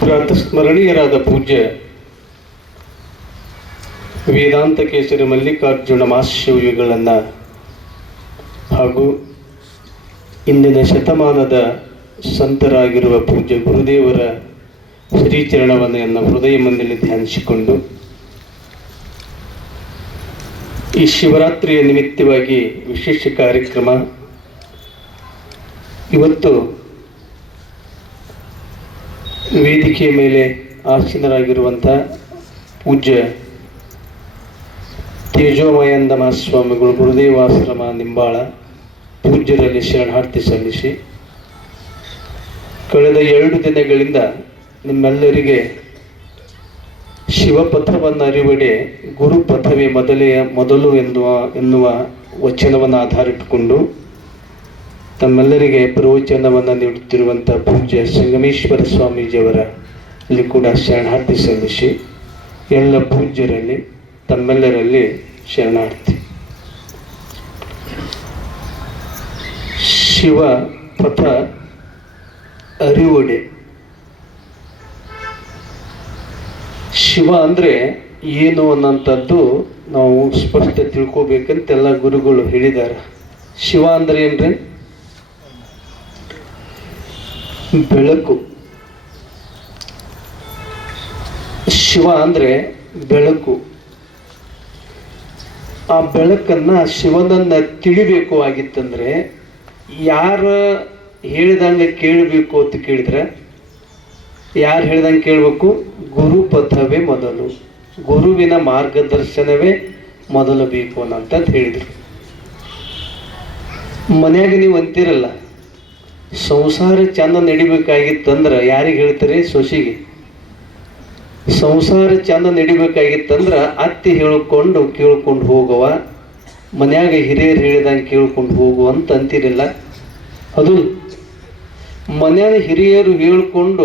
ಪ್ರಾತಸ್ಮರಣೀಯರಾದ ಪೂಜ್ಯ ವೇದಾಂತ ಕೇಸರಿ ಮಲ್ಲಿಕಾರ್ಜುನ ಮಾಸ್ಯವಿಗಳನ್ನು ಹಾಗೂ ಇಂದಿನ ಶತಮಾನದ ಸಂತರಾಗಿರುವ ಪೂಜ್ಯ ಗುರುದೇವರ ಶ್ರೀಚರಣವನ್ನು ಹೃದಯ ಮಂದಿಯಲ್ಲಿ ಧ್ಯಾನಿಸಿಕೊಂಡು ಈ ಶಿವರಾತ್ರಿಯ ನಿಮಿತ್ತವಾಗಿ ವಿಶೇಷ ಕಾರ್ಯಕ್ರಮ ಇವತ್ತು ವೇದಿಕೆಯ ಮೇಲೆ ಆಸೀನರಾಗಿರುವಂಥ ಪೂಜ್ಯ ತೇಜೋಮಯಂದ ಮಹಾಸ್ವಾಮಿಗಳು ಗುರುದೇವಾಶ್ರಮ ನಿಂಬಾಳ ಪೂಜ್ಯರಲ್ಲಿ ಶರಣಾರ್ಥಿ ಸಲ್ಲಿಸಿ ಕಳೆದ 2 ದಿನಗಳಿಂದ ನಿಮ್ಮೆಲ್ಲರಿಗೆ ಶಿವಪಥವನ್ನು ಅರಿವಡೆ ಗುರುಪಥವೇ ಮೊದಲು ಎನ್ನುವ ವಚನವನ್ನು ಆಧಾರಿಟ್ಟುಕೊಂಡು ತಮ್ಮೆಲ್ಲರಿಗೆ ಪ್ರವಚನವನ್ನು ನೀಡುತ್ತಿರುವಂಥ ಪೂಜ್ಯ ಸಂಗಮೇಶ್ವರ ಸ್ವಾಮೀಜಿಯವರಲ್ಲಿ ಕೂಡ ಶರಣಾರ್ಥಿ ಸಲ್ಲಿಸಿ ಎಲ್ಲ ಪೂಜ್ಯರಲ್ಲಿ ತಮ್ಮೆಲ್ಲರಲ್ಲಿ ಶರಣಾರ್ಥಿ. ಶಿವ ಪಥ ಅರಿವಡೆ. ಶಿವ ಅಂದರೆ ಏನು ಅನ್ನೋಂಥದ್ದು ನಾವು ಸ್ಪಷ್ಟ ತಿಳ್ಕೋಬೇಕಂತೆಲ್ಲ ಗುರುಗಳು ಹೇಳಿದ್ದಾರೆ. ಶಿವ ಅಂದರೆ ಏನ್ರಿ? ಬೆಳಕು. ಶಿವ ಅಂದರೆ ಬೆಳಕು. ಆ ಬೆಳಕನ್ನು ಶಿವನನ್ನು ತಿಳಿಬೇಕು ಆಗಿತ್ತಂದ್ರೆ ಯಾರ ಹೇಳಿದಂಗೆ ಕೇಳಬೇಕು ಅಂತ ಕೇಳಿದ್ರೆ ಯಾರು ಹೇಳ್ದಂಗೆ ಕೇಳಬೇಕು? ಗುರುಪಥವೇ ಮೊದಲು, ಗುರುವಿನ ಮಾರ್ಗದರ್ಶನವೇ ಮೊದಲು ಬೇಕು ಅನ್ನಂಥದ್ದು ಹೇಳಿದರು. ಮನ್ಯಾಗ ನೀವು ಅಂತೀರಲ್ಲ, ಸಂಸಾರ ಚಂದ ನಡಿಬೇಕಾಗಿತ್ತಂದ್ರೆ ಯಾರಿಗೆ ಹೇಳ್ತಾರೆ? ಸೊಸಿಗೆ. ಸಂಸಾರ ಚಂದ ನಡಿಬೇಕಾಗಿತ್ತಂದ್ರೆ ಅತ್ತಿ ಕೇಳ್ಕೊಂಡು ಹೋಗುವ, ಮನ್ಯಾಗ ಹಿರಿಯರು ಹೇಳಿದಂಗೆ ಕೇಳ್ಕೊಂಡು ಹೋಗುವ ಅಂತ ಅಂತೀರಲ್ಲ. ಅದು ಮನ್ಯಾಗ ಹಿರಿಯರು ಹೇಳ್ಕೊಂಡು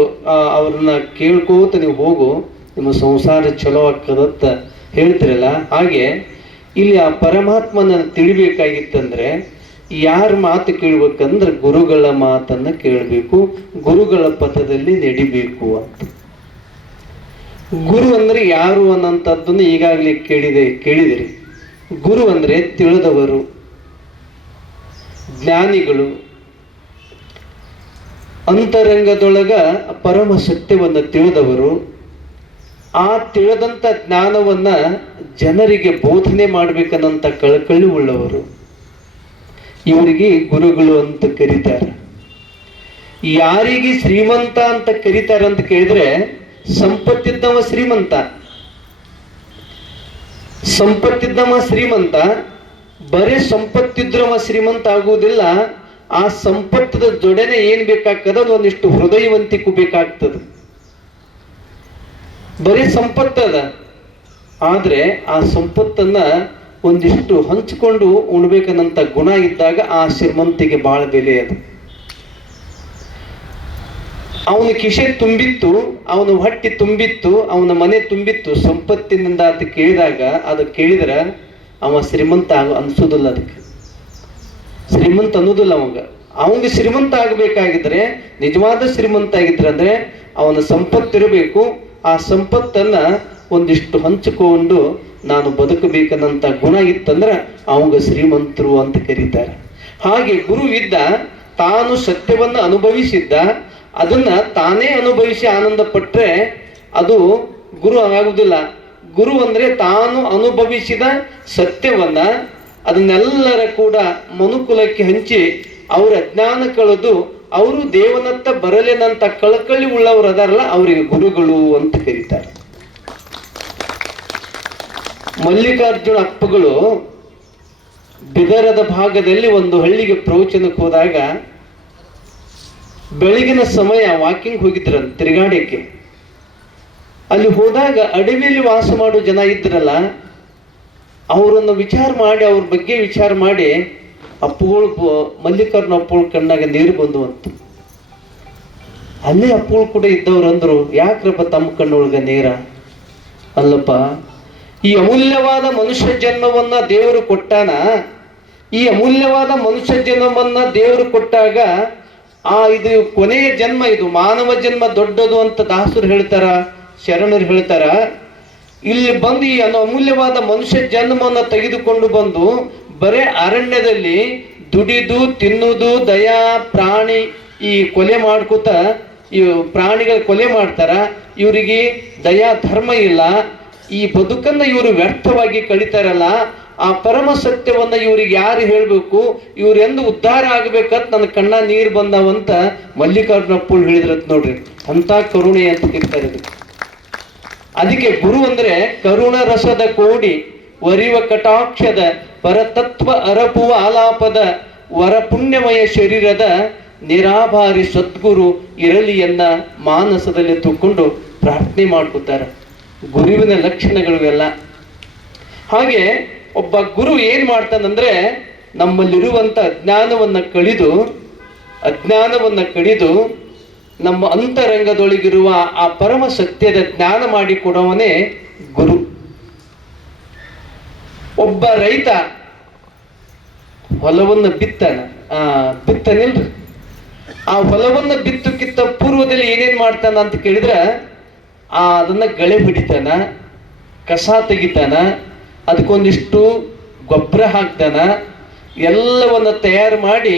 ಅವ್ರನ್ನ ಕೇಳ್ಕೋತ ನೀವು ಹೋಗು, ನಿಮ್ಮ ಸಂಸಾರ ಚಲೋ ಆಗ್ತದಂತ ಹೇಳ್ತಿರಲ್ಲ. ಹಾಗೆ ಇಲ್ಲಿ ಆ ಪರಮಾತ್ಮನ ತಿಳಿಬೇಕಾಗಿತ್ತಂದ್ರೆ ಯಾರ ಮಾತು ಕೇಳಬೇಕಂದ್ರೆ ಗುರುಗಳ ಮಾತನ್ನು ಕೇಳಬೇಕು, ಗುರುಗಳ ಪಥದಲ್ಲಿ ನಡಿಬೇಕು ಅಂತ. ಗುರು ಅಂದರೆ ಯಾರು ಅನ್ನೋಂಥದ್ದನ್ನು ಈಗಾಗಲೇ ಕೇಳಿದಿರಿ. ಗುರು ಅಂದರೆ ತಿಳಿದವರು, ಜ್ಞಾನಿಗಳು, ಅಂತರಂಗದೊಳಗ ಪರಮ ಸತ್ಯವನ್ನು ತಿಳಿದವರು, ಆ ತಿಳಿದಂಥ ಜ್ಞಾನವನ್ನ ಜನರಿಗೆ ಬೋಧನೆ ಮಾಡ್ಬೇಕನ್ನಂತ ಕಳಕಳಿ ಉಳ್ಳವರು, ಇವರಿಗೆ ಗುರುಗಳು ಅಂತ ಕರೀತಾರೆ. ಯಾರಿಗೆ ಶ್ರೀಮಂತ ಅಂತ ಕರೀತಾರೆ ಅಂತ ಕೇಳಿದ್ರೆ, ಸಂಪತ್ತಿದ್ದವ ಶ್ರೀಮಂತ. ಸಂಪತ್ತಿದ್ದವ ಶ್ರೀಮಂತ. ಬರೀ ಸಂಪತ್ತಿದ್ರವ ಶ್ರೀಮಂತ ಆಗುವುದಿಲ್ಲ. ಆ ಸಂಪತ್ತದ ಜೊಡೆನೆ ಏನ್ ಬೇಕಾಗ್ತದ? ಒಂದಿಷ್ಟು ಹೃದಯವಂತಿಕೆ ಬೇಕಾಗ್ತದೆ. ಬರೀ ಸಂಪತ್ತದ, ಆದ್ರೆ ಆ ಸಂಪತ್ತನ್ನ ಒಂದಿಷ್ಟು ಹಂಚಿಕೊಂಡು ಉಣ್ಬೇಕನ್ನಂತ ಗುಣ ಇದ್ದಾಗ ಆ ಶ್ರೀಮಂತಿಗೆ ಬಹಳ ಬೆಲೆ ಅದು. ಅವನ ಕಿಶೆ ತುಂಬಿತ್ತು, ಅವನ ಹೊಟ್ಟೆ ತುಂಬಿತ್ತು, ಅವನ ಮನೆ ತುಂಬಿತ್ತು ಸಂಪತ್ತಿನಿಂದ ಅಂತ ಕೇಳಿದಾಗ, ಅದು ಕೇಳಿದ್ರೆ ಅವ ಶ್ರೀಮಂತ ಅನ್ಸೋದಿಲ್ಲ. ಅದಕ್ಕೆ ಶ್ರೀಮಂತ ಅನ್ನೋದಿಲ್ಲ ಅವಂಗ ಶ್ರೀಮಂತ ಆಗಬೇಕಾಗಿದ್ರೆ, ನಿಜವಾದ ಶ್ರೀಮಂತ ಆಗಿದ್ರೆ ಅಂದ್ರೆ ಅವನ ಸಂಪತ್ತಿರಬೇಕು. ಆ ಸಂಪತ್ತನ್ನ ಒಂದಿಷ್ಟು ಹಂಚಿಕೊಂಡು ನಾನು ಬದುಕಬೇಕನ್ನಂತ ಗುಣ ಇತ್ತಂದ್ರೆ ಅವಂಗ ಶ್ರೀಮಂತರು ಅಂತ ಕರೀತಾರೆ. ಹಾಗೆ ಗುರು ಇದ್ದ, ತಾನು ಸತ್ಯವನ್ನ ಅನುಭವಿಸಿದ್ದ, ಅದನ್ನ ತಾನೇ ಅನುಭವಿಸಿ ಆನಂದ ಪಟ್ರೆ ಅದು ಗುರು ಆಗುವುದಿಲ್ಲ. ಗುರು ಅಂದ್ರೆ ತಾನು ಅನುಭವಿಸಿದ ಸತ್ಯವನ್ನ ಅದನ್ನೆಲ್ಲರ ಕೂಡ ಮನುಕುಲಕ್ಕೆ ಹಂಚಿ ಅವರ ಅಜ್ಞಾನ ಕಳೆದು ಅವರು ದೇವನತ್ತ ಬರಲೇನಂತ ಕಳಕಳಿ ಉಳ್ಳವರು ಅದಾರಲ್ಲ, ಅವರಿಗೆ ಗುರುಗಳು ಅಂತ ಕರೀತಾರೆ. ಮಲ್ಲಿಕಾರ್ಜುನ ಅಪ್ಪಗಳು ಬಿದರದ ಭಾಗದಲ್ಲಿ ಒಂದು ಹಳ್ಳಿಗೆ ಪ್ರವಚನಕ್ಕೆ ಹೋದಾಗ ಬೆಳಗಿನ ಸಮಯ ವಾಕಿಂಗ್ ಹೋಗಿದ್ರಂತ, ತಿರುಗಾಡಕ್ಕೆ. ಅಲ್ಲಿ ಹೋದಾಗ ಅಡವಿಯಲ್ಲಿ ವಾಸ ಮಾಡೋ ಜನ ಇದ್ರಲ್ಲ, ಅವರನ್ನು ಅವ್ರ ಬಗ್ಗೆ ವಿಚಾರ ಮಾಡಿ ಅಪ್ಪುಗಳು, ಮಲ್ಲಿಕಾರ್ಜುನ ಅಪ್ಪುಗಳ ಕಣ್ಣಾಗ ನೀರು ಬಂದುವಂತ. ಅಲ್ಲೇ ಅಪ್ಪುಗಳು ಕೂಡ ಇದ್ದವ್ರು ಅಂದ್ರು, ಯಾಕ್ರಪ್ಪ ತಮ್ಮ ಕಣ್ಣೊಳಗ ನೀರ? ಅಲ್ಲಪ್ಪ, ಈ ಅಮೂಲ್ಯವಾದ ಮನುಷ್ಯ ಜನ್ಮವನ್ನ ದೇವರು ಕೊಟ್ಟಾನ. ಈ ಅಮೂಲ್ಯವಾದ ಮನುಷ್ಯ ಜನ್ಮವನ್ನ ದೇವರು ಕೊಟ್ಟಾಗ ಇದು ಕೊನೆಯ ಜನ್ಮ, ಇದು ಮಾನವ ಜನ್ಮ ದೊಡ್ಡದು ಅಂತ ದಾಸರು ಹೇಳ್ತಾರ, ಶರಣರು ಹೇಳ್ತಾರ. ಇಲ್ಲಿ ಬಂದು ಈ ಅಮೂಲ್ಯವಾದ ಮನುಷ್ಯ ಜನ್ಮವನ್ನು ತೆಗೆದುಕೊಂಡು ಬಂದು ಬರೇ ಅರಣ್ಯದಲ್ಲಿ ದುಡಿದು ತಿನ್ನುವುದು, ದಯಾ ಪ್ರಾಣಿ ಈ ಕೊಲೆ ಮಾಡ್ಕೋತ ಈ ಪ್ರಾಣಿಗಳ ಕೊಲೆ ಮಾಡ್ತಾರ. ಇವರಿಗೆ ದಯಾ ಧರ್ಮ ಇಲ್ಲ. ಈ ಬದುಕನ್ನ ಇವರು ವ್ಯರ್ಥವಾಗಿ ಕಳಿತಾರಲ್ಲ, ಆ ಪರಮ ಸತ್ಯವನ್ನ ಇವ್ರಿಗೆ ಯಾರು ಹೇಳ್ಬೇಕು, ಇವ್ರು ಎಂದು ಉದ್ಧಾರ ಆಗ್ಬೇಕಂತ ನನ್ನ ಕಣ್ಣ ನೀರು ಬಂದವಂತ ಮಲ್ಲಿಕಾರ್ಜುನ ಅಪ್ಪಳು ಹೇಳಿದ್ರತ್ ನೋಡ್ರಿ. ಅಂತ ಕರುಣೆ ಅಂತ ತಿಳ್ತಾರೆ. ಅದಕ್ಕೆ ಗುರು ಅಂದ್ರೆ ಕರುಣ ರಸದ ಕೋಡಿ ವರಿವ ಕಟಾಕ್ಷದ ಪರತತ್ವ ಅರಪುವ ಆಲಾಪದ ವರ ಪುಣ್ಯಮಯ ಶರೀರದ ನಿರಾಭಾರಿ ಸದ್ಗುರು ಇರಲಿಯನ್ನ ಮಾನಸದಲ್ಲಿ ತೂಕೊಂಡು ಪ್ರಾರ್ಥನೆ ಮಾಡ್ಕೊತಾರೆ. ಗುರುವಿನ ಲಕ್ಷಣಗಳು ಎಲ್ಲ ಹಾಗೆ. ಒಬ್ಬ ಗುರು ಏನ್ ಮಾಡ್ತಾನಂದ್ರೆ ನಮ್ಮಲ್ಲಿರುವಂತ ಅಜ್ಞಾನವನ್ನ ಕಡಿದು ನಮ್ಮ ಅಂತರಂಗದೊಳಗಿರುವ ಆ ಪರಮ ಸತ್ಯದ ಜ್ಞಾನ ಮಾಡಿಕೊಡುವವನೇ ಗುರು. ಒಬ್ಬ ರೈತ ಹೊಲವನ್ನು ಬಿತ್ತನಿಲ್ರಿ. ಆ ಹೊಲವನ್ನು ಬಿತ್ತಕ್ಕಿಂತ ಪೂರ್ವದಲ್ಲಿ ಏನೇನ್ ಮಾಡ್ತಾನ ಅಂತ ಕೇಳಿದ್ರೆ ಅದನ್ನ ಗಳೆ ಹಿಡಿತಾನ, ಕಸ ತೆಗಿತಾನ, ಅದಕ್ಕೊಂದಿಷ್ಟು ಗೊಬ್ಬರ ಹಾಕ್ತಾನ, ಎಲ್ಲವನ್ನ ತಯಾರು ಮಾಡಿ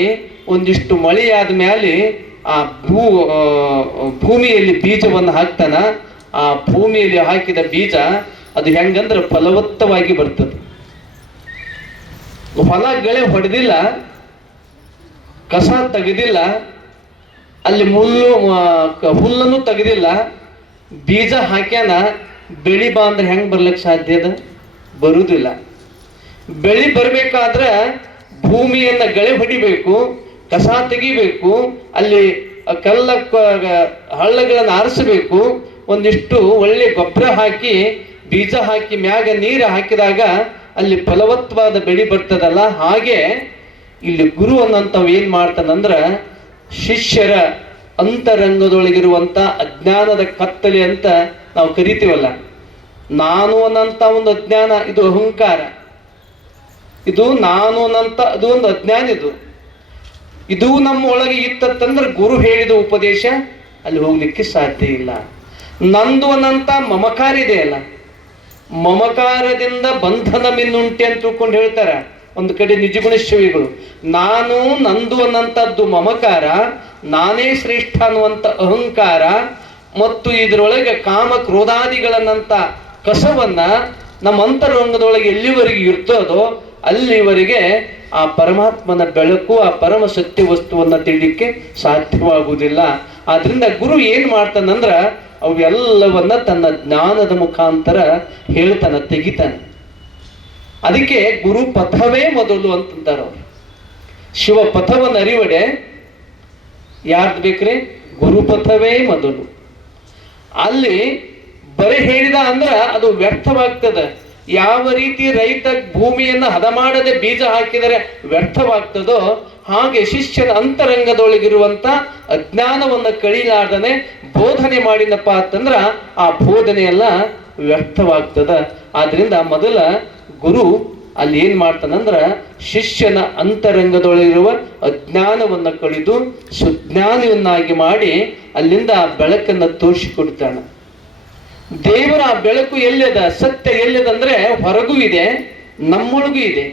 ಒಂದಿಷ್ಟು ಮಳೆ ಆದ ಮೇಲೆ ಆ ಭೂಮಿಯಲ್ಲಿ ಬೀಜವನ್ನು ಹಾಕ್ತಾನ. ಆ ಭೂಮಿಯಲ್ಲಿ ಹಾಕಿದ ಬೀಜ ಅದು ಹೆಂಗಂದ್ರೆ ಫಲವತ್ತವಾಗಿ ಬರ್ತದೆ. ಹೊಲ ಗಳೆ ಹೊಡೆದಿಲ್ಲ, ಕಸ ತೆಗೆದಿಲ್ಲ, ಅಲ್ಲಿ ಹುಲ್ಲನ್ನು ತೆಗೆದಿಲ್ಲ, ಬೀಜ ಹಾಕ್ಯಾನ. ಬೆಳಿ ಬಾ ಅಂದ್ರೆ ಹೆಂಗ್ ಬರ್ಲಿಕ್ಕೆ ಸಾಧ್ಯ ಅದ? ಬರುವುದಿಲ್ಲ. ಬೆಳಿ ಬರ್ಬೇಕಾದ್ರೆ ಭೂಮಿಯನ್ನ ಗಳೆ ಹೊಡಿಬೇಕು, ಕಸ ತೆಗಿಬೇಕು, ಅಲ್ಲಿ ಹಳ್ಳಗಳನ್ನು ಆರಿಸಬೇಕು, ಒಂದಿಷ್ಟು ಒಳ್ಳೆ ಗೊಬ್ಬರ ಹಾಕಿ ಬೀಜ ಹಾಕಿ ಮ್ಯಾಗ ನೀರು ಹಾಕಿದಾಗ ಅಲ್ಲಿ ಫಲವತ್ತವಾದ ಬೆಳಿ ಬರ್ತದಲ್ಲ. ಹಾಗೆ ಇಲ್ಲಿ ಗುರು ಅನ್ನಂತವ್ ಏನ್ ಮಾಡ್ತಾನಂದ್ರ ಶಿಷ್ಯರ ಅಂತರಂಗದೊಳಗಿರುವಂತ ಅಜ್ಞಾನದ ಕತ್ತಲೆ ಅಂತ ನಾವು ಕರಿತೀವಲ್ಲ, ನಾನು ಅನ್ನಂತ ಒಂದು ಅಜ್ಞಾನ, ಇದು ಅಹಂಕಾರ, ಇದು ನಾನು ಅನ್ನಂತ ಅದು ಒಂದು ಅಜ್ಞಾನ. ಇದು ನಮ್ಮ ಒಳಗೆ ಇತ್ತಂದ್ರೆ ಗುರು ಹೇಳಿದ ಉಪದೇಶ ಅಲ್ಲಿ ಹೋಗ್ಲಿಕ್ಕೆ ಸಾಧ್ಯ ಇಲ್ಲ. ನಂದು ಅನ್ನಂತ ಮಮಕಾರ ಇದೆ ಅಲ್ಲ, ಮಮಕಾರದಿಂದ ಬಂಧನ ಮಿನ್ನುಂಟೆ ಅಂತ ತಿಳ್ಕೊಂಡು ಹೇಳ್ತಾರ ಒಂದು ಕಡೆ ನಿಜಗುಣ ಶಿವಿಗಳು. ನಾನು ನಂದು ಅನ್ನಂತದ್ದು ಮಮಕಾರ, ನಾನೇ ಶ್ರೇಷ್ಠ ಅನ್ನುವಂತ ಅಹಂಕಾರ, ಮತ್ತು ಇದರೊಳಗೆ ಕಾಮ ಕ್ರೋಧಾದಿಗಳನ್ನಂತ ಕಸವನ್ನ ನಮ್ಮ ಅಂತರಂಗದೊಳಗೆ ಎಲ್ಲಿವರೆಗೆ ಇರ್ತದೋ ಅಲ್ಲಿವರೆಗೆ ಆ ಪರಮಾತ್ಮನ ಬೆಳಕು, ಆ ಪರಮ ಸತ್ಯ ವಸ್ತುವನ್ನ ತಿಳಿಲಿಕ್ಕೆ ಸಾಧ್ಯವಾಗುವುದಿಲ್ಲ. ಆದ್ರಿಂದ ಗುರು ಏನ್ ಮಾಡ್ತಾನಂದ್ರ ಅವೆಲ್ಲವನ್ನ ತನ್ನ ಜ್ಞಾನದ ಮುಖಾಂತರ ಹೇಳ್ತಾನ, ತೆಗಿತಾನೆ. ಅದಕ್ಕೆ ಗುರು ಪಥವೇ ಮೊದಲು ಅಂತಂತಾರ ಅವ್ರು. ಶಿವ ಪಥವನ್ನು ಅರಿವಡೆ ಯಾರ್ದು ಬೇಕ್ರಿ? ಗುರುಪಥವೇ ಮೊದಲು. ಅಲ್ಲಿ ಬರೀ ಹೇಳಿದ ಅಂದ್ರ ಅದು ವ್ಯರ್ಥವಾಗ್ತದೆ. ಯಾವ ರೀತಿ ರೈತ ಭೂಮಿಯನ್ನ ಹದ ಮಾಡದೆ ಬೀಜ ಹಾಕಿದರೆ ವ್ಯರ್ಥವಾಗ್ತದೋ ಹಾಗೆ ಶಿಷ್ಯನ ಅಂತರಂಗದೊಳಗಿರುವಂತ ಅಜ್ಞಾನವನ್ನ ಕಳಿಲಾರ್ದನೆ ಬೋಧನೆ ಮಾಡಿನಪ್ಪ ಅಂತಂದ್ರ ಆ ಬೋಧನೆ ಎಲ್ಲ ವ್ಯರ್ಥವಾಗ್ತದ. ಆದ್ರಿಂದ ಮೊದಲ ಗುರು ಅಲ್ಲಿ ಏನ್ ಮಾಡ್ತಾನಂದ್ರ ಶಿಷ್ಯನ ಅಂತರಂಗದೊಳಗಿರುವ ಅಜ್ಞಾನವನ್ನ ಕಳಿದು ಸುಜ್ಞಾನವನ್ನಾಗಿ ಮಾಡಿ ಅಲ್ಲಿಂದ ಆ ಬೆಳಕನ್ನ ತೋರಿಸಿಕೊಡ್ತಾನೆ. ದೇವರ ಆ ಬೆಳಕು ಎಲ್ಲದ, ಸತ್ಯ ಎಲ್ಲದ ಅಂದ್ರೆ ಹೊರಗೂ ಇದೆ, ನಮ್ಮೊಳಗೂ ಇದೆ.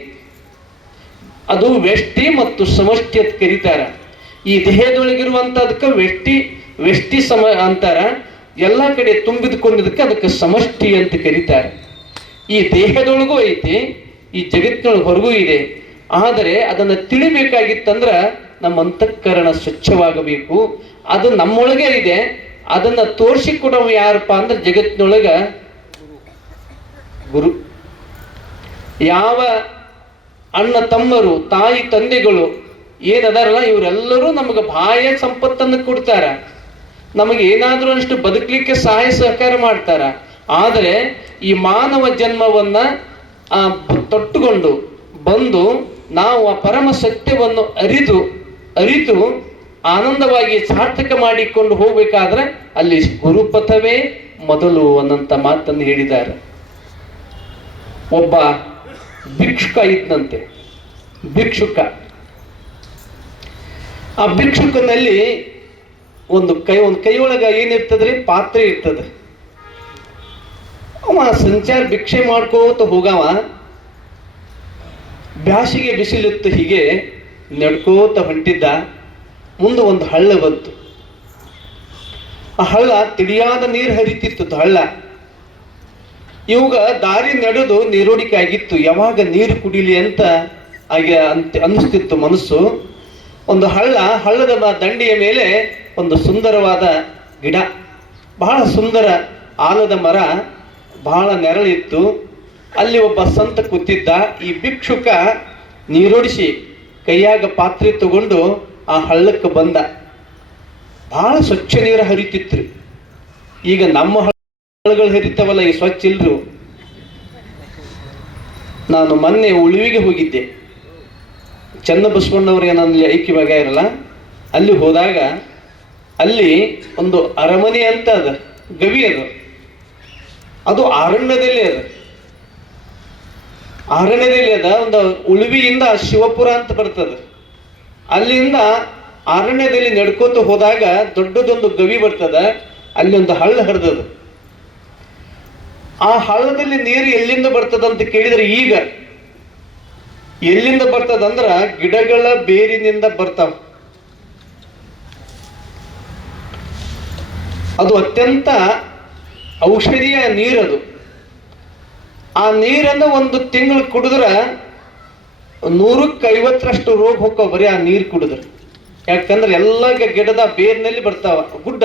ಅದು ವ್ಯಷ್ಟಿ ಮತ್ತು ಸಮಷ್ಟಿ ಅಂತ ಕರೀತಾರ. ಈ ದೇಹದೊಳಗಿರುವಂತದಕ್ಕೆ ವ್ಯಷ್ಟಿ ಅಂತಾರ. ಎಲ್ಲ ಕಡೆ ತುಂಬಿದ್ಕೊಂಡಿದ್ದಕ್ಕೆ ಅದಕ್ಕೆ ಸಮಷ್ಟಿ ಅಂತ ಕರೀತಾರೆ. ಈ ದೇಹದೊಳಗೂ ಐತಿ, ಈ ಜಗತ್ತಿನೊಳಗೆ ಹೊರಗೂ ಇದೆ. ಆದರೆ ಅದನ್ನ ತಿಳಿಬೇಕಾಗಿತ್ತಂದ್ರ ನಮ್ಮ ಅಂತಃಕರಣ ಸ್ವಚ್ಛವಾಗಬೇಕು. ಅದು ನಮ್ಮೊಳಗೆ ಇದೆ. ಅದನ್ನ ತೋರಿಸಿಕೊಡವ ಯಾರಪ್ಪ ಅಂದ್ರೆ ಜಗತ್ತಿನೊಳಗ ಗುರು. ಯಾವ ಅಣ್ಣ ತಮ್ಮರು, ತಾಯಿ ತಂದೆಗಳು ಏನದಾರಲ್ಲ ಇವರೆಲ್ಲರೂ ನಮಗೆ ಬಾಹ್ಯ ಸಂಪತ್ತನ್ನು ಕೊಡ್ತಾರ, ನಮಗೆ ಏನಾದ್ರೂ ಅಷ್ಟು ಬದುಕಲಿಕ್ಕೆ ಸಹಾಯ ಸಹಕಾರ ಮಾಡ್ತಾರ. ಆದರೆ ಈ ಮಾನವ ಜನ್ಮವನ್ನ ತೊಟ್ಟುಕೊಂಡು ಬಂದು ನಾವು ಆ ಪರಮ ಸತ್ಯವನ್ನು ಅರಿತು ಆನಂದವಾಗಿ ಸಾರ್ಥಕ ಮಾಡಿಕೊಂಡು ಹೋಗ್ಬೇಕಾದ್ರೆ ಅಲ್ಲಿ ಗುರುಪಥವೇ ಮೊದಲು ಅನ್ನಂತ ಮಾತನ್ನು ಹೇಳಿದ್ದಾರೆ. ಒಬ್ಬ ಭಿಕ್ಷುಕ ಇದ್ದಂತೆ. ಭಿಕ್ಷುಕ ಆ ಭಿಕ್ಷುಕನಲ್ಲಿ ಒಂದು ಕೈಯೊಳಗ ಏನಿರ್ತದ್ರಿ, ಪಾತ್ರೆ ಇರ್ತದ. ಅವ ಸಂಚಾರ ಭಿಕ್ಷೆ ಮಾಡ್ಕೋತ ಹೋಗವ. ಬ್ಯಾಸಿಗೆ ಬಿಸಿಲಿತ್ತು, ಹೀಗೆ ನಡ್ಕೋತ ಹೊಂಟಿದ್ದ. ಮುಂದೆ ಒಂದು ಹಳ್ಳ ಬಂತು. ಆ ಹಳ್ಳ ತಿಳಿಯಾದ ನೀರು ಹರಿತಿತ್ತು ಹಳ್ಳ. ಇವಾಗ ದಾರಿ ನಡೆದು ನೀರೋಡಿಕೆ ಆಗಿತ್ತು. ಯಾವಾಗ ನೀರು ಕುಡಿಲಿ ಅಂತ ಅನ್ನಿಸ್ತಿತ್ತು ಮನಸ್ಸು. ಒಂದು ಹಳ್ಳದ ದಂಡೆಯ ಮೇಲೆ ಒಂದು ಸುಂದರವಾದ ಗಿಡ, ಬಹಳ ಸುಂದರ ಆಲದ ಮರ, ಬಹಳ ನೆರಳಿತ್ತು. ಅಲ್ಲಿ ಒಬ್ಬ ಸಂತ ಕೂತಿದ್ದ. ಈ ಭಿಕ್ಷುಕ ನೀರೋಡಿಸಿ ಕೈಯಾಗ ಪಾತ್ರೆ ತಗೊಂಡು ಆ ಹಳ್ಳಕ್ಕೆ ಬಂದ. ಬಹಳ ಸ್ವಚ್ಛ ನೀರು ಹರಿತಿತ್ತು. ಈಗ ನಮ್ಮ ಹಳ್ಳಗಳು ಹರಿತಾವಲ್ಲ, ಈ ಸ್ವಚ್ಛ ಇಲ್ರು. ನಾನು ಮೊನ್ನೆ ಉಳುವಿಗೆ ಹೋಗಿದ್ದೆ. ಚನ್ನಬಸವಣ್ಣವ್ರಿಗೆ ನನ್ನಲ್ಲಿ ಐಕ್ಯವಾಗ ಇರಲ್ಲ. ಅಲ್ಲಿ ಹೋದಾಗ ಅಲ್ಲಿ ಒಂದು ಅರಮನೆ ಅಂತ ಅದ, ಗವಿ ಅದು ಅರಣ್ಯದಲ್ಲಿ ಅದ. ಒಂದು ಉಳುವಿಯಿಂದ ಶಿವಪುರ ಅಂತ ಬರ್ತದೆ. ಅಲ್ಲಿಂದ ಅರಣ್ಯದಲ್ಲಿ ನಡ್ಕೋತ ಹೋದಾಗ ದೊಡ್ಡದೊಂದು ಗವಿ ಬರ್ತದ. ಅಲ್ಲಿ ಒಂದು ಹಳ್ಳ ಹರಿದದ. ಆ ಹಳ್ಳದಲ್ಲಿ ನೀರು ಎಲ್ಲಿಂದ ಬರ್ತದಂತ ಕೇಳಿದ್ರೆ, ಈಗ ಎಲ್ಲಿಂದ ಬರ್ತದಂದ್ರ ಗಿಡಗಳ ಬೇರಿನಿಂದ ಬರ್ತಾವ. ಅದು ಅತ್ಯಂತ ಔಷಧಿಯ ನೀರದು. ಆ ನೀರನ್ನು ಒಂದು ತಿಂಗಳು ಕುಡಿದ್ರೆ 150ರಷ್ಟು ರೋಗ ಹೋಗ್ತಾವ ಬರೀ ಆ ನೀರು ಕುಡಿದ್ರೆ. ಯಾಕಂದ್ರೆ ಎಲ್ಲ ಗಿಡದ ಬೇರಿನಲ್ಲಿ ಬರ್ತಾವ. ಗುಡ್ಡ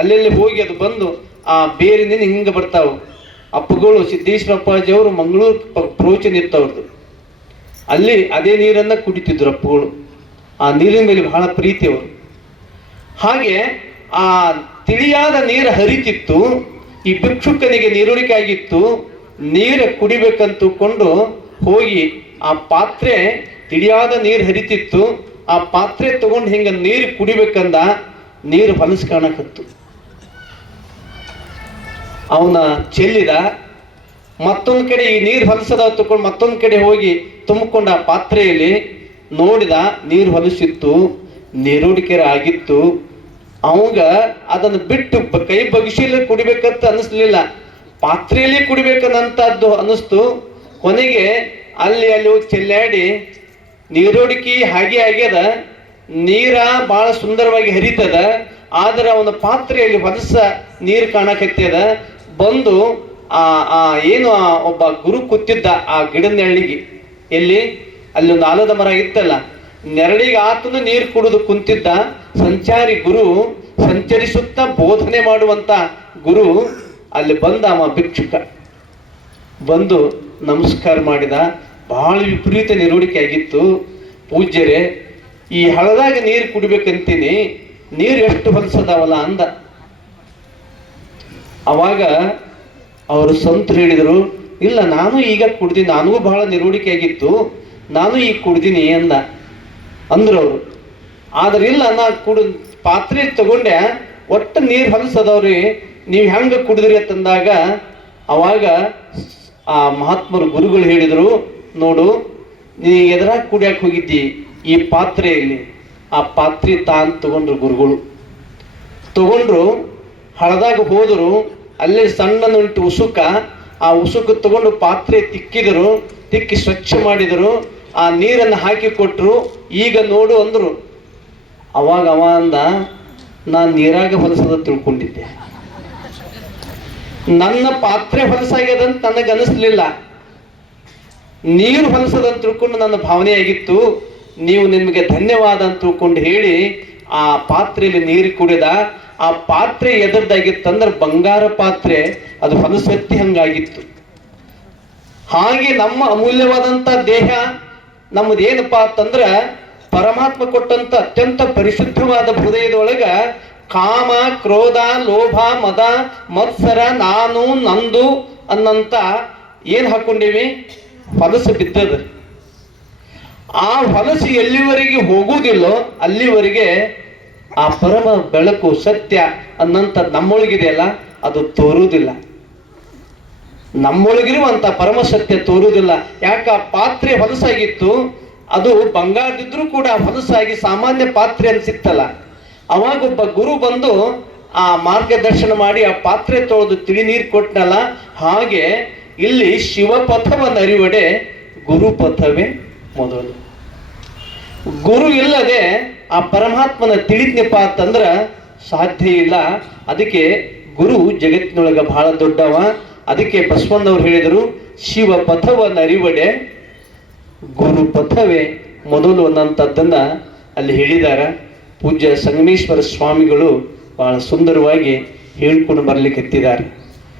ಅಲ್ಲೆಲ್ಲಿ ಹೋಗಿ ಅದು ಬಂದು ಆ ಬೇರಿನಿಂದ ಹಿಂಗೆ ಬರ್ತಾವ. ಅಪ್ಪಗಳು ಸಿದ್ದೇಶ್ವರ ಅಪ್ಪಾಜಿಯವರು ಮಂಗಳೂರು ಪ್ರವಚನ ಇತ್ತವ್ರದ್ದು. ಅಲ್ಲಿ ಅದೇ ನೀರನ್ನ ಕುಡಿತಿದ್ರು ಅಪ್ಪಗಳು. ಆ ನೀರಿನ ಮೇಲೆ ಬಹಳ ಪ್ರೀತಿ ಅವರು. ಹಾಗೆ ಆ ತಿಳಿಯಾದ ನೀರು ಹರಿತಿತ್ತು. ಈ ಭಿಕ್ಷುಕನಿಗೆ ನೀರುಳಿಕೆ ಆಗಿತ್ತು. ನೀರು ಕುಡಿಬೇಕಂತಕೊಂಡು ಹೋಗಿ ಆ ಪಾತ್ರೆ, ತಿಳಿಯಾದ ನೀರು ಹರಿತಿತ್ತು, ಆ ಪಾತ್ರೆ ತಗೊಂಡು ಹಿಂಗ ನೀರು ಕುಡಿಬೇಕಂದ. ನೀರು ಹೊಲಸು ಕಾಣಕತ್ತು. ಅವನ ಚೆಲ್ಲಿದ. ಮತ್ತೊಂದು ಕಡೆ ಈ ನೀರು ಹೊಲಸದ ತಕೊಂಡು ಮತ್ತೊಂದು ಕಡೆ ಹೋಗಿ ತುಂಬಿಕೊಂಡ ಆ ಪಾತ್ರೆಯಲ್ಲಿ ನೋಡಿದ. ನೀರು ಹೊಲಸಿತ್ತು, ನೀರೋಡಿಕೆ ಆಗಿತ್ತು. ಅವಂಗ ಅದನ್ನು ಬಿಟ್ಟು ಕೈ ಬಗಿಸಿಲ್ಲ ಕುಡಿಬೇಕಂತ ಅನಿಸ್ಲಿಲ್ಲ, ಪಾತ್ರೆಯಲ್ಲಿ ಕುಡಿಬೇಕನ್ನಂತದ್ದು ಅನಿಸ್ತು. ಕೊನೆಗೆ ಅಲ್ಲಿ ಚೆಲ್ಲಾಡಿ ನೀರೋಡಿಕೆ ಹಾಗೆ ಆಗ್ಯದ. ನೀರ ಬಹಳ ಸುಂದರವಾಗಿ ಹರಿತದ. ಆದ್ರೆ ಅವನ ಪಾತ್ರೆಯಲ್ಲಿ ಹೊಲಸ ನೀರು ಕಾಣಕತ್ಯದ. ಬಂದು ಏನು ಒಬ್ಬ ಗುರು ಕೂತಿದ್ದ ಆ ಗಿಡದ ನೆರಳಿಗೆ. ಎಲ್ಲಿ ಅಲ್ಲಿ ಒಂದು ಆಲದ ಮರ ಇತ್ತಲ್ಲ, ನೆರಳಿಗೆ ಆತನು ನೀರು ಕುಡಿದು ಕುಂತಿದ್ದ. ಸಂಚಾರಿ ಗುರು, ಸಂಚರಿಸುತ್ತಾ ಬೋಧನೆ ಮಾಡುವಂತ ಗುರು ಅಲ್ಲಿ ಬಂದ. ಅವ ಭಿಕ್ಷುಕ ಬಂದು ನಮಸ್ಕಾರ ಮಾಡಿದ. ಬಹಳ ವಿಪರೀತ ನೀರೋಡಿಕೆ ಆಗಿತ್ತು. ಪೂಜ್ಯರೇ, ಈ ಹಳದಾಗ ನೀರು ಕುಡಿಬೇಕಂತೀನಿ, ನೀರು ಎಷ್ಟು ಹೊಲಸದಾವಲ್ಲ ಅಂದ. ಅವಾಗ ಅವರು ಸಂತರು ಹೇಳಿದರು, ಇಲ್ಲ ನಾನು ಈಗ ಕುಡ್ದೀನಿ, ನನಗೂ ಬಹಳ ನೀರೋಡಿಕೆ ಆಗಿತ್ತು, ನಾನು ಈಗ ಕುಡ್ದೀನಿ ಅಂದ್ರು ಅವರು. ಆದ್ರೆ ಇಲ್ಲ, ನಾ ಪಾತ್ರೆ ತಗೊಂಡೆ, ಒಟ್ಟು ನೀರು ಹೊಲಸದವ್ರಿ, ನೀವು ಹೆಂಗ ಕುಡಿದ್ರಿ ಅಂತಂದಾಗ ಅವಾಗ ಆ ಮಹಾತ್ಮರು ಗುರುಗಳು ಹೇಳಿದರು, ನೋಡು, ನೀ ಎದುರಾಗ ಕುಡಿಯಕ್ಕೆ ಹೋಗಿದ್ದಿ ಈ ಪಾತ್ರೆಯಲ್ಲಿ. ಆ ಪಾತ್ರೆ ತಗೊಂಡ್ರು ಗುರುಗಳು. ತಗೊಂಡ್ರು, ಹಳದಾಗ ಹೋದರು. ಅಲ್ಲೇ ಸಣ್ಣ ಉಂಟು ಉಸುಕ. ಆ ಉಸುಕ ತಗೊಂಡು ಪಾತ್ರೆ ತಿಕ್ಕಿದರು, ತಿಕ್ಕಿ ಸ್ವಚ್ಛ ಮಾಡಿದರು. ಆ ನೀರನ್ನು ಹಾಕಿ ಕೊಟ್ಟರು. ಈಗ ನೋಡು ಅಂದರು. ಅವಾಗ ಅವ ಅಂದ, ನಾನು ನೀರಾಗ ಹೊಲಸದ ತಿಳ್ಕೊಂಡಿದ್ದೆ, ನನ್ನ ಪಾತ್ರೆ ಹೊಲಸಾಗ್ಯದಂತ ನನಗನ್ನಿಸ್ಲಿಲ್ಲ, ನೀರು ಹೊಲಸದಂತ ತಿಳ್ಕೊಂಡು ನನ್ನ ಭಾವನೆ ಆಗಿತ್ತು. ನೀವು ನಿಮಗೆ ಧನ್ಯವಾದ ಅಂತ ತಿಳ್ಕೊಂಡು ಹೇಳಿ ಆ ಪಾತ್ರೆಯಲ್ಲಿ ನೀರು ಕುಡಿದ. ಆ ಪಾತ್ರೆ ಎದರ್ದಾಗಿತ್ತಂದ್ರೆ ಬಂಗಾರ ಪಾತ್ರೆ, ಅದು ಹೊಲಸೆತ್ತಿ ಹಂಗಾಗಿತ್ತು. ಹಾಗೆ ನಮ್ಮ ಅಮೂಲ್ಯವಾದಂತ ದೇಹ ನಮ್ಮದೇನಪ್ಪ ಅಂತಂದ್ರ ಪರಮಾತ್ಮ ಕೊಟ್ಟಂತ ಅತ್ಯಂತ ಪರಿಶುದ್ಧವಾದ ಹೃದಯದೊಳಗ ಕಾಮ, ಕ್ರೋಧ, ಲೋಭ, ಮದ, ಮತ್ಸರ, ನಾನು, ನಂದು ಅನ್ನಂತ ಏನ್ ಹಾಕೊಂಡೇವಿ, ಹೊಲಸು ಬಿದ್ದದ. ಆ ಹೊಲಸು ಎಲ್ಲಿವರೆಗೆ ಹೋಗುವುದಿಲ್ಲೋ ಅಲ್ಲಿವರೆಗೆ ಆ ಪರಮ ಬೆಳಕು, ಸತ್ಯ ಅನ್ನಂತ ನಮ್ಮೊಳಗಿದೆಯಲ್ಲ ಅದು ತೋರುವುದಿಲ್ಲ. ನಮ್ಮೊಳಗಿರುವಂತ ಪರಮ ಸತ್ಯ ತೋರುವುದಿಲ್ಲ. ಯಾಕ? ಪಾತ್ರೆ ಹೊಲಸಾಗಿತ್ತು, ಅದು ಬಂಗಾರದಿದ್ರೂ ಕೂಡ ಹೊಲಸಾಗಿ ಸಾಮಾನ್ಯ ಪಾತ್ರೆ ಅನ್ಸಿತ್ತಲ್ಲ. ಅವಾಗ ಒಬ್ಬ ಗುರು ಬಂದು ಆ ಮಾರ್ಗದರ್ಶನ ಮಾಡಿ ಆ ಪಾತ್ರೆ ತೊಳೆದು ತಿಳಿ ನೀರು ಕೊಟ್ಟನಲ್ಲ, ಹಾಗೆ ಇಲ್ಲಿ ಶಿವಪಥವನ್ನು ಅರಿವಡೆ ಗುರುಪಥವೇ ಮೊದಲು. ಗುರು ಇಲ್ಲದೆ ಆ ಪರಮಾತ್ಮನ ತಿಳಿದ್ನಪ್ಪ ಅಂತಂದ್ರ ಸಾಧ್ಯ ಇಲ್ಲ. ಅದಕ್ಕೆ ಗುರು ಜಗತ್ತಿನೊಳಗ ಬಹಳ ದೊಡ್ಡವ. ಅದಕ್ಕೆ ಬಸವಣ್ಣವ್ರು ಹೇಳಿದರು, ಶಿವ ಪಥವನ್ನು ಅರಿವಡೆ ಗುರು ಪಥವೇ ಮೊದಲು ಅನ್ನೋಂಥದ್ದನ್ನ ಅಲ್ಲಿ ಹೇಳಿದಾರ. ಪೂಜ್ಯ ಸಂಗಮೇಶ್ವರ ಸ್ವಾಮಿಗಳು ಬಹಳ ಸುಂದರವಾಗಿ ಹೇಳ್ಕೊಂಡು ಬರ್ಲಿಕ್ಕೆ ಎತ್ತಿದ್ದಾರೆ.